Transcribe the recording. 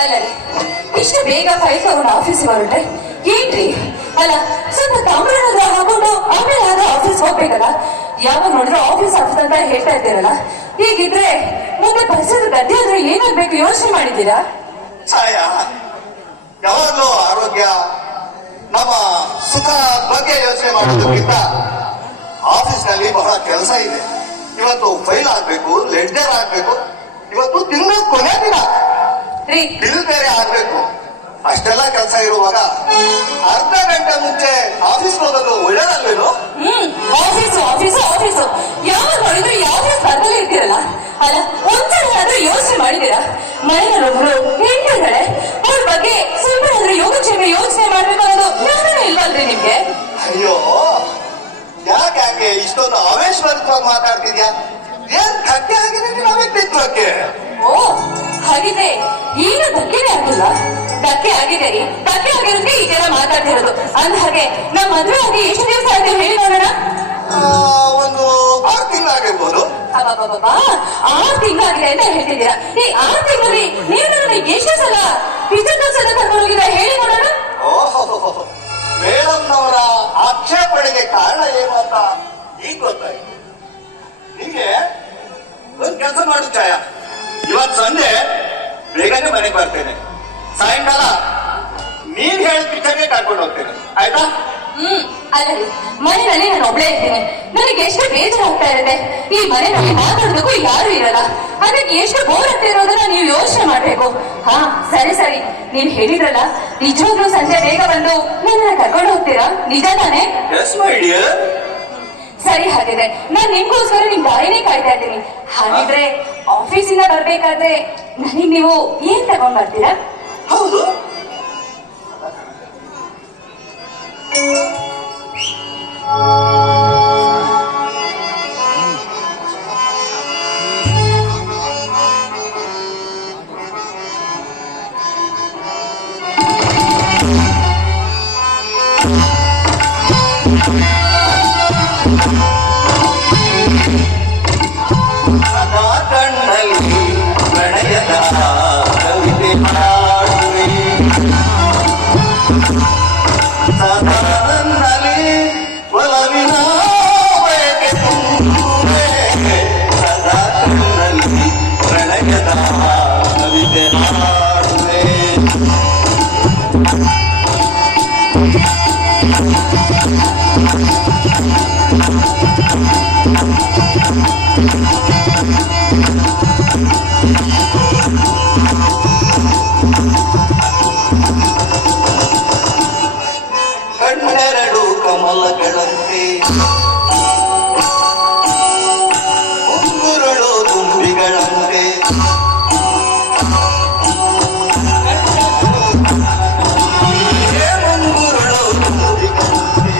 ಅಲ್ಲರಿ ಇಷ್ಟು ಬೇಗ ಫೈಲ್ ತಗೊಂಡು ಆಫೀಸ್ ಹೊರಟ್ರೆ ಏನ್ರಿ? ಅಲ್ಲ ಸ್ವಲ್ಪ ತಾಮ್ರನಾದ್ರ ಹಾಕೊಂಡು ಆಮೇಲೆ ಆಗ ಆಫೀಸ್ ಹೋಗ್ಬೇಕಲ್ಲ. ಯಾವಾಗ ನೋಡಿದ್ರೆ ಆಫೀಸ್ ಅಂತ ಹೇಳ್ತಾ ಇದ್ದೀರಲ್ಲ, ಹೀಗಿದ್ರೆ ಮುಂದೆ ಪರಿಸರದ ಗದ್ದೆ ಆದ್ರೆ ಏನಾಗ್ಬೇಕು ಯೋಚನೆ ಮಾಡಿದ್ದೀರಾ? ಛಾಯಾ, ಯಾವಾಗಲೂ ಆರೋಗ್ಯ ನಮ್ಮ ಸುಖ ಬಗ್ಗೆ ಯೋಚನೆ ಮಾಡೋದಕ್ಕಿಂತ ಆಫೀಸ್ ನಲ್ಲಿ ಬಹಳ ಕೆಲಸ ಇದೆ. ಇವತ್ತು ಫೈಲ್ ಆಗ್ಬೇಕು, ಲೆಡ್ಜರ್ ಆಗ್ಬೇಕು, ಇವತ್ತು ತಿಂಗಳ ಕೊನೆ ದಿನ ಬಿಲ್ ಬೇರೆ ಆಗ್ಬೇಕು. ಅಷ್ಟೆಲ್ಲ ಕೆಲಸ ಇರುವಾಗ ಅರ್ಧ ಗಂಟೆ ಮುಂಚೆ ಆಫೀಸ್ ಹೋಗೋದು ಒಳ್ಳೇದಲ್ವೇನು? ಆಫೀಸು ಆಫೀಸು ಆಫೀಸು ಯಾವಾಗ ನೋಡಿದ್ರೆ ಯಾವ್ದೇ ಸ್ಥಳದಲ್ಲಿ ಇರ್ತೀರಲ್ಲ. ಅಲ್ಲ ಒಂದ್ಸಲ ಯೋಚನೆ ಮಾಡಿದೀರಾ? ಮನೆಯಲ್ಲೊಬ್ರು ಹೆಣ್ಮಗಳೇ ಅವ್ರ ಬಗ್ಗೆ ಸ್ವಲ್ಪ ಯೋಗಕ್ಷೇಮ ಯೋಚನೆ ಮಾಡ್ಬೇಕು ಅನ್ನೋದು ಜ್ಞಾನನೇ ಇಲ್ವಲ್ರಿ ನಿಮ್ಗೆ? ಅಯ್ಯೋ, ಯಾಕೆ ಇಷ್ಟೊಂದು ಆವೇಶಭರಿತವಾಗಿ ಮಾತಾಡ್ತಿದ್ಯಾ? ಏನ್ ಧಕ್ಕೆ ಆಗಿದೆ ನಿನ್ನ ವ್ಯಕ್ತಿತ್ವಕ್ಕೆ? ಓ ಹಾಗಿದೆ, ಈಗ ಧಕ್ಕೆನೇ ಆಗಿಲ್ಲ. ಧಕ್ಕೆ ಆಗಿದೆ ರೀ, ಧಕ್ಕೆ ಆಗಿರೋದಕ್ಕೆ ಈಗೆಲ್ಲ ಮಾತಾಡ್ತಿರೋದು. ಅಂದ ಹಾಗೆ ನಮ್ಮ ಮದುವೆ ಆಗಿ ಎಷ್ಟು ದಿವಸ ಆಯ್ತು ಹೇಳಿ ನೋಡೋಣ? ಒಂದು 6 ತಿಂಗಳಾಗಿರ್ಬೋದು. ಅಬ್ಬಬ್ಬಬ್ಬಾ, 6 ತಿಂಗಳಾಗಿದೆ ಅಂತ ಹೇಳ್ತಿದ್ದೀರಾ? ಈ 6 ತಿಂಗಳಲ್ಲಿ ನೀವು ನನ್ನ ಎಷ್ಟು ಸಲ ಪಿಕ್ಚರ್ ಸಲ ಕರ್ಕೊಂಡು ಹೋಗಿದ್ದ ಹೇಳಿ ನೋಡೋಣ? ಓಹೋ, ಮೇಡಮ್ನವರ ಆಕ್ಷೇಪಣೆಗೆ ಕಾರಣ ಏನು ಅಂತ ಈಗ ಗೊತ್ತಾಯ್ತು. ನಿಮ್ಗೆ ಒಂದ್ ಕೆಲಸ ಮಾಡು ಛಾಯಾ, ಇವತ್ ಸಂಜೆ ಬೇಗನೆ ಮನೆಗೆ ಬರ್ತೇನೆ. ಸಾಯಂಕಾಲ ನೀನ್ ಹೇಳಿದ ಪಿಕ್ಚರ್ಗೆ ಕರ್ಕೊಂಡು ಹೋಗ್ತೇನೆ, ಆಯ್ತಾ? ಅಲ್ಲರಿ, ಮನೆಯಲ್ಲಿ ನಾನು ಒಬ್ಳೇ ಇರ್ತೀನಿ. ನನಗೆ ಎಷ್ಟು ಬೇಜಾರಾಗ್ತಾ ಇರುತ್ತೆ. ಈ ಮನೆಯಲ್ಲಿ ಮಾತಾಡೋದಕ್ಕೂ ಯಾರು ಇರಲ್ಲ. ಅದಕ್ಕೆ ಎಷ್ಟು ಬೋರ್ ಆಗ್ತಾ ಇರೋದನ್ನ ನೀವು ಯೋಚನೆ ಮಾಡ್ಬೇಕು. ಹಾ ಸರಿ, ನೀವ್ ಹೇಳಿದ್ರಲ್ಲ, ನಿಜವಾಗ್ಲೂ ಸಂಜೆ ಬೇಗ ಬಂದು ನನ್ನನ್ನ ಕರ್ಕೊಂಡು ಹೋಗ್ತೀರಾ? ನಿಜ ತಾನೆ? Yes my dear. ಸರಿ, ಹಾಗಿದ್ರೆ ನಾನ್ ನಿಮ್ಗೋಸ್ಕರ ನಿಮ್ ದಾರಿನೇ ಕಾಯ್ತಾ ಇದ್ದೀನಿ. ಹಾಗಿದ್ರೆ ಆಫೀಸಿಂದ ಬರ್ಬೇಕಾದ್ರೆ ನನಗ್ ನೀವು ಏನ್ ತಗೊಂಡ್ ಬರ್ತೀರಾ? ಹೌದು, ಸದಾ ಕಣ್ಣಲ್ಲಿ ಪ್ರಣಯದ ಕವಿತೆ ಹಾಡುವೆ, ಸದಾ ನನ್ನಲ್ಲಿ ಒಲವಿನ ಬಯಕೆ ತುಂಬುವೆ, ಸದಾ ಕಣ್ಣಲ್ಲಿ ಪ್ರಣಯದ ಕವಿತೆ ಹಾಡುವೆ. ಕಣ್ಣೆರಡು ಕಮಲಗಳಂತೆ, ಮುಂಗುರುಳು ತುಂಬಿಗಳಂತೆ, ಮುಂಗುರುಳು ತುಂಬಿಗಳಂತೆ,